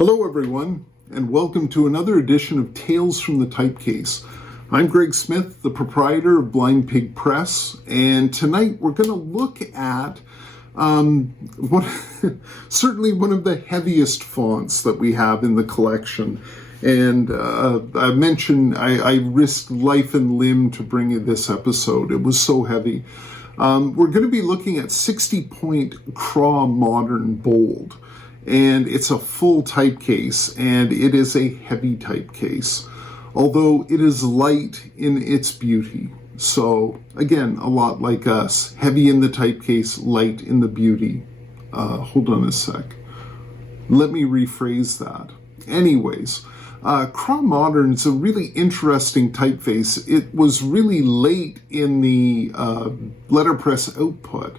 Hello everyone, and welcome to another edition of Tales from the Typecase. I'm Greg Smith, the proprietor of Blind Pig Press, and tonight we're going to look at certainly one of the heaviest fonts that we have in the collection. And I mentioned I risked life and limb to bring you this episode. It was so heavy. We're going to be looking at 60-point Craw Modern Bold. And it's a full typecase, and it is a heavy typecase, although it is light in its beauty. So, again, a lot like us, heavy in the typecase, light in the beauty. Hold on a sec. Let me rephrase that. Anyways, Craw Modern is a really interesting typeface. It was really late in the letterpress output.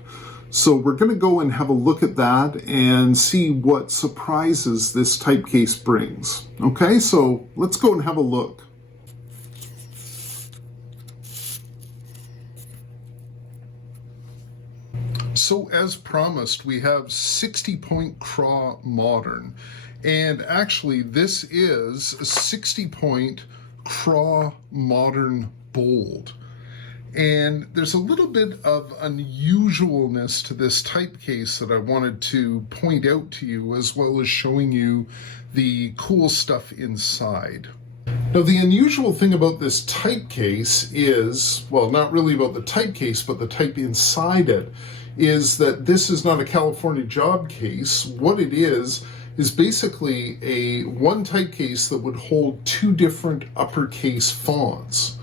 So we're going to go and have a look at that and see what surprises this typecase brings. Okay, so let's go and have a look. So as promised, we have 60-point Craw Modern. And actually, this is a 60-point Craw Modern Bold. And there's a little bit of unusualness to this typecase that I wanted to point out to you, as well as showing you the cool stuff inside. Now, the unusual thing about this typecase is, well, not really about the typecase, but the type inside it, is that this is not a California job case. What it is basically one typecase that would hold two different uppercase fonts.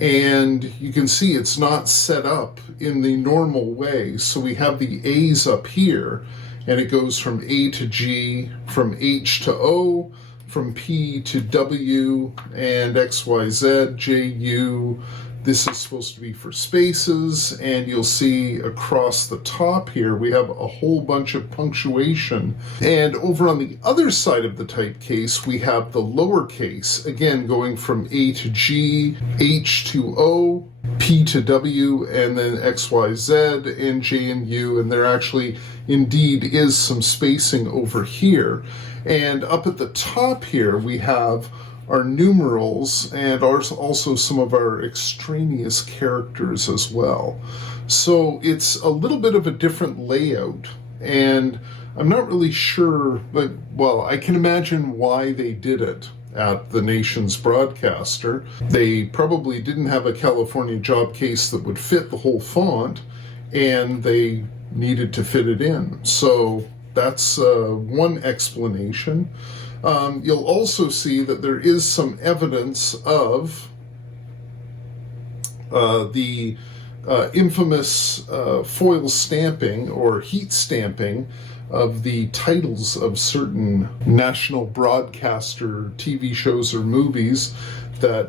And you can see it's not set up in the normal way. So we have the A's up here, and it goes from A to G, from H to O, from P to W, and X, Y, Z, J, U. This is supposed to be for spaces, and you'll see across the top here we have a whole bunch of punctuation. And over on the other side of the typecase we have the lowercase, again going from A to G, H to O, P to W, and then X, Y, Z, and J and U, and there actually indeed is some spacing over here. And up at the top here we have our numerals and also some of our extraneous characters as well. So it's a little bit of a different layout, and I'm not really sure, but well, I can imagine why they did it at the nation's broadcaster. They probably didn't have a California job case that would fit the whole font, and they needed to fit it in. So that's one explanation. You'll also see that there is some evidence of the infamous foil stamping or heat stamping of the titles of certain national broadcaster TV shows or movies. The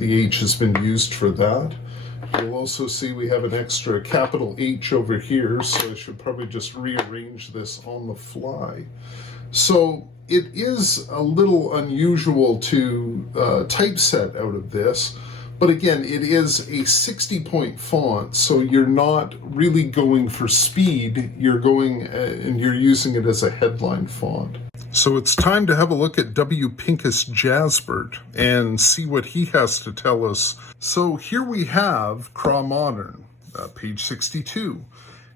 H has been used for that. You'll also see we have an extra capital H over here, so I should probably just rearrange this on the fly. So it is a little unusual to typeset out of this, but again, it is a 60-point font, so you're not really going for speed, you're going and you're using it as a headline font. So it's time to have a look at W. Pincus Jasbert and see what he has to tell us. So here we have Craw Modern, page 62.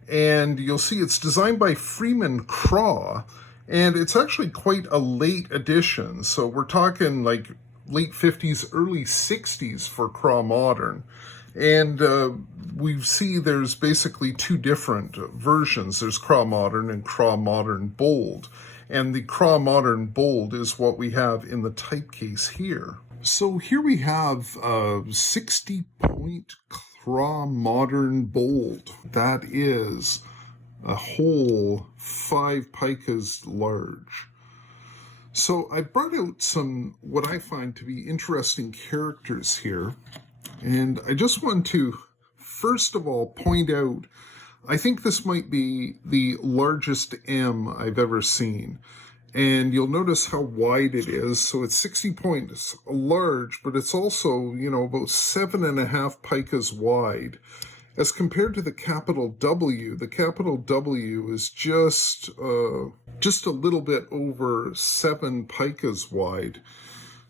And you'll see it's designed by Freeman Craw, and it's actually quite a late edition. So we're talking like late 50s, early 60s for Craw Modern. And we see there's basically two different versions. There's Craw Modern and Craw Modern Bold. And the Craw Modern Bold is what we have in the typecase here. So here we have 60-point Craw Modern Bold. That is a whole 5 picas large. So I brought out some what I find to be interesting characters here. And I just want to, first of all, point out, I think this might be the largest M I've ever seen. And you'll notice how wide it is. So it's 60 points large, but it's also, about 7.5 picas wide. As compared to the capital W is just a little bit over 7 picas wide.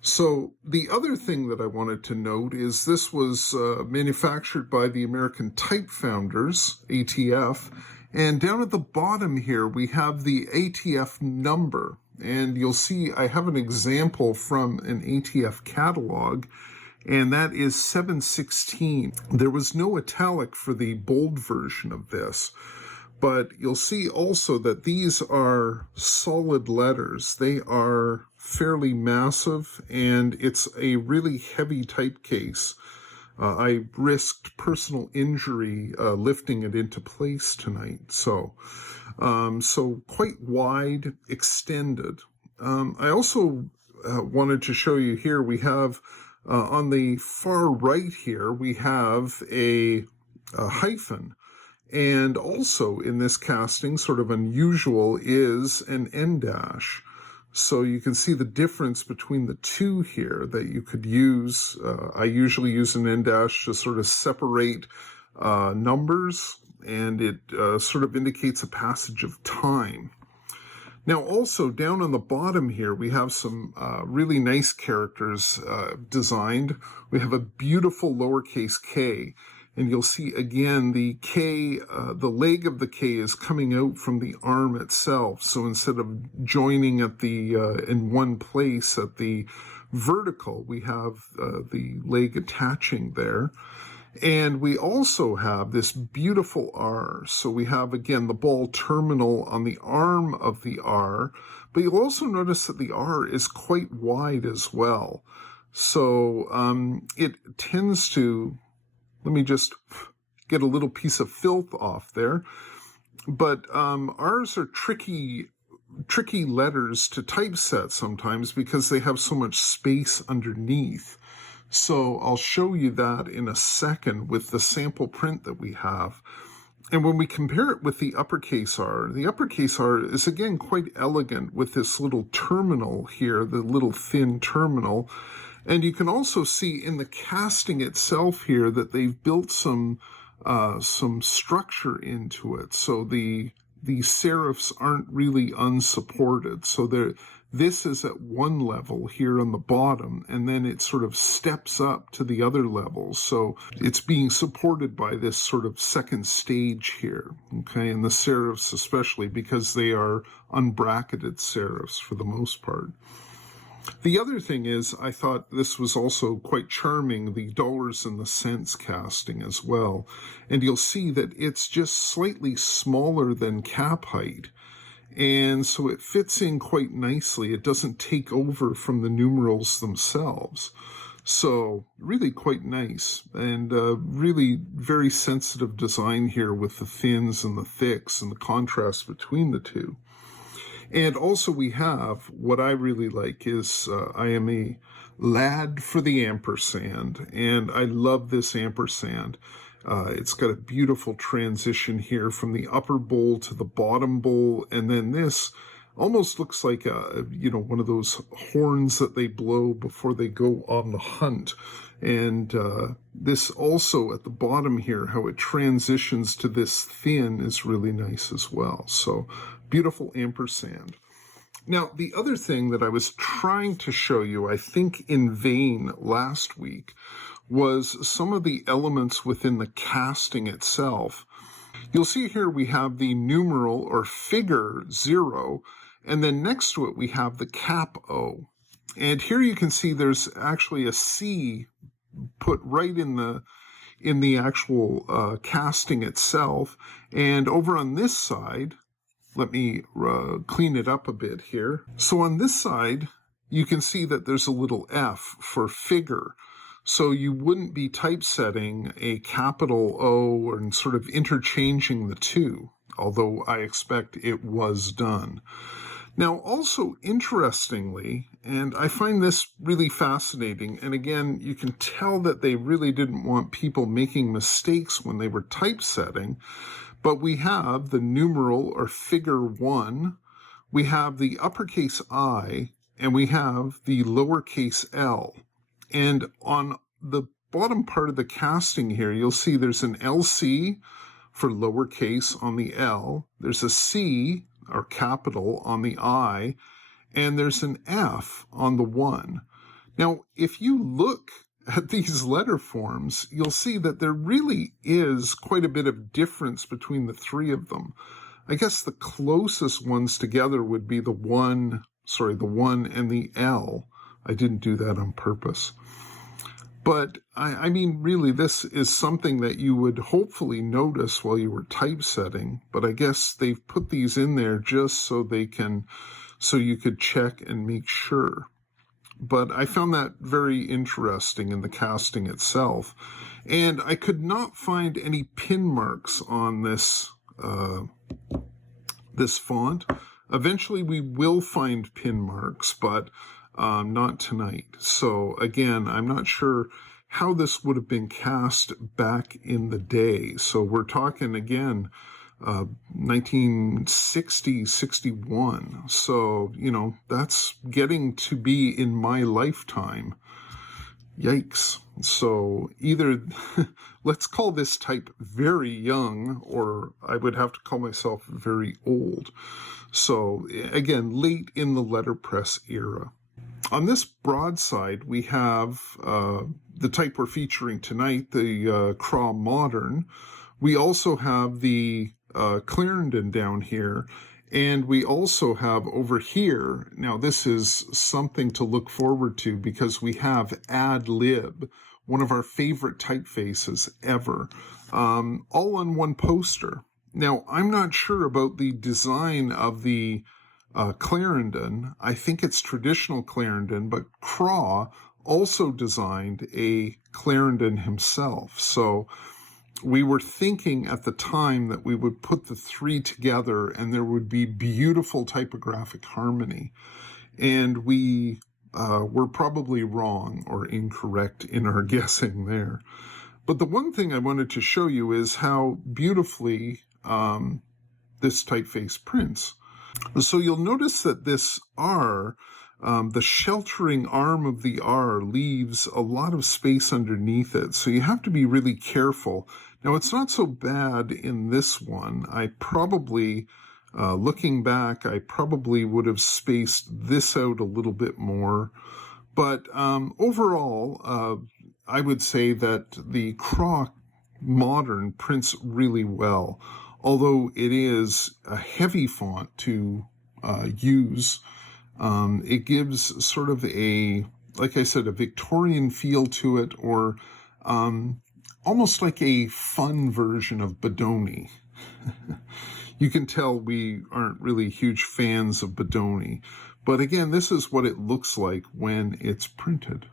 So the other thing that I wanted to note is this was manufactured by the American Type Founders, ATF, and down at the bottom here we have the ATF number, and you'll see I have an example from an ATF catalog, and that is 716. There was no italic for the bold version of this, but you'll see also that these are solid letters. They are fairly massive, and it's a really heavy typecase. I risked personal injury lifting it into place tonight, so quite wide, extended. I also wanted to show you here, we have on the far right here, we have a hyphen. And also in this casting, sort of unusual, is an end dash. So you can see the difference between the two here that you could use. I usually use an end dash to sort of separate numbers, and it sort of indicates a passage of time. Now also down on the bottom here, we have some really nice characters designed. We have a beautiful lowercase k. And you'll see again the K, the leg of the K is coming out from the arm itself. So instead of joining at the in one place at the vertical, we have the leg attaching there. And we also have this beautiful R. So we have, again, the ball terminal on the arm of the R. But you'll also notice that the R is quite wide as well. So it tends to... Let me just get a little piece of filth off there. But R's are tricky letters to typeset sometimes because they have so much space underneath. So I'll show you that in a second with the sample print that we have. And when we compare it with the uppercase R is again quite elegant with this little terminal here, the little thin terminal. And you can also see in the casting itself here that they've built some structure into it. So the serifs aren't really unsupported. So this is at one level here on the bottom, and then it sort of steps up to the other levels. So it's being supported by this sort of second stage here, okay? And the serifs especially, because they are unbracketed serifs for the most part. The other thing is, I thought this was also quite charming, the dollars and the cents casting as well. And you'll see that it's just slightly smaller than cap height. And so it fits in quite nicely. It doesn't take over from the numerals themselves. So really quite nice, and really very sensitive design here with the thins and the thicks and the contrast between the two. And also we have, what I really like is, I am a lad for the ampersand, and I love this ampersand. It's got a beautiful transition here from the upper bowl to the bottom bowl, and then this almost looks like one of those horns that they blow before they go on the hunt. And this also at the bottom here, how it transitions to this thin is really nice as well. So beautiful ampersand. Now, the other thing that I was trying to show you, I think in vain last week, was some of the elements within the casting itself. You'll see here we have the numeral or figure 0, and then next to it we have the cap O. And here you can see there's actually a C put right in the actual casting itself. And over on this side, let me clean it up a bit here. So on this side, you can see that there's a little F for figure. So you wouldn't be typesetting a capital O and sort of interchanging the two, although I expect it was done. Now, also interestingly, and I find this really fascinating, and again, you can tell that they really didn't want people making mistakes when they were typesetting, but we have the numeral or figure 1, we have the uppercase I, and we have the lowercase l. And on the bottom part of the casting here, you'll see there's an LC for lowercase on the L. There's a C, or capital, on the I, and there's an F on the 1. Now, if you look at these letter forms, you'll see that there really is quite a bit of difference between the three of them. I guess the closest ones together would be the 1 and the L. I didn't do that on purpose. But, I mean, really, this is something that you would hopefully notice while you were typesetting. But I guess they've put these in there just so you could check and make sure. But I found that very interesting in the casting itself. And I could not find any pin marks on this font. Eventually we will find pin marks, but not tonight. So again, I'm not sure how this would have been cast back in the day. So we're talking again, 1960, 61. So, that's getting to be in my lifetime. Yikes. So either let's call this type very young, or I would have to call myself very old. So again, late in the letterpress era. On this broadside, we have the type we're featuring tonight, the Craw Modern. We also have the Clarendon down here, and we also have over here, now this is something to look forward to because we have Ad Lib, one of our favorite typefaces ever, all on one poster. Now, I'm not sure about the design of the Clarendon. I think it's traditional Clarendon, but Craw also designed a Clarendon himself. So we were thinking at the time that we would put the three together and there would be beautiful typographic harmony. And we were probably wrong or incorrect in our guessing there. But the one thing I wanted to show you is how beautifully this typeface prints. So you'll notice that this R, the sheltering arm of the R leaves a lot of space underneath it. So you have to be really careful. Now, it's not so bad in this one. I probably, looking back, I probably would have spaced this out a little bit more. But overall, I would say that the Craw Modern prints really well. Although it is a heavy font to use, it gives sort of like I said, a Victorian feel to it, or almost like a fun version of Bodoni. You can tell we aren't really huge fans of Bodoni, but again, this is what it looks like when it's printed.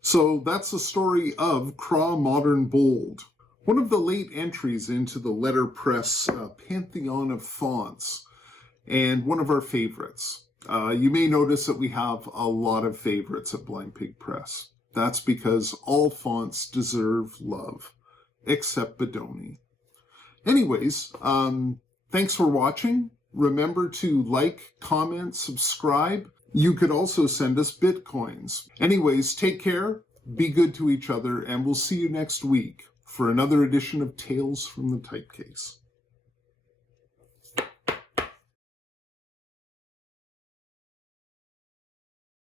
So that's the story of Craw Modern Bold, one of the late entries into the letterpress pantheon of fonts, and one of our favorites. You may notice that we have a lot of favorites at Blind Pig Press. That's because all fonts deserve love, except Bodoni. Anyways, thanks for watching. Remember to like, comment, subscribe. You could also send us Bitcoins. Anyways, take care, be good to each other, and we'll see you next week for another edition of Tales from the Typecase.